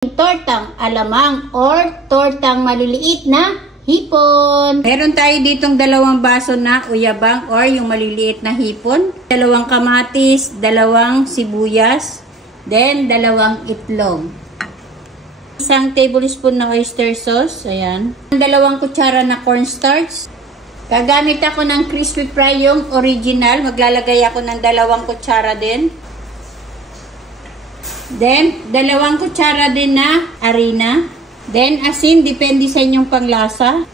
Tortang alamang or tortang maliliit na hipon. Meron tayo ditong dalawang baso na uyabang or yung maliliit na hipon. Dalawang kamatis, dalawang sibuyas, then dalawang itlog. Isang tablespoon na oyster sauce, ayan. Dalawang kutsara na cornstarch. Gagamit ako ng crispy fry yung original. Maglalagay ako ng dalawang kutsara din. Then, dalawang kutsara din na harina. Then, asin, depende sa inyong panglasa.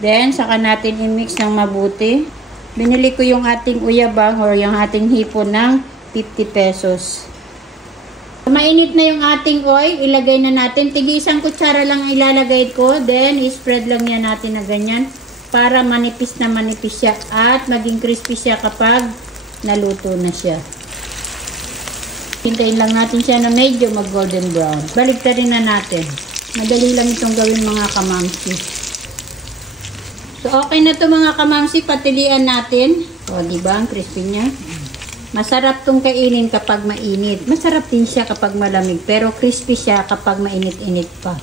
Then, saka natin i-mix ng mabuti. Binili ko yung ating uyabang or yung ating hipon ng 50 pesos. Mainit na yung ating oil, ilagay na natin. Tigi isang kutsara lang ilalagay ko. Then, i-spread lang yan natin na ganyan para manipis na manipis siya at maging crispy siya kapag naluto na siya. Hintayin lang natin siya na medyo mag-golden brown. Baligtarin na natin. Madali lang itong gawin mga kamamsi. So, okay na to mga kamamsi. Patilian natin. O, diba? Ang crispy niya. Masarap tong kainin kapag mainit. Masarap din siya kapag malamig. Pero crispy siya kapag mainit-init pa.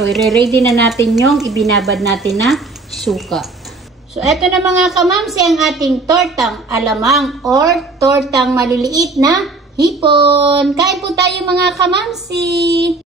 So, i-ready na natin yung ibinabad natin na suka. So, eto na mga kamamsi ang ating tortang alamang or tortang maliliit na hipon. Kain po tayo mga kamamsi!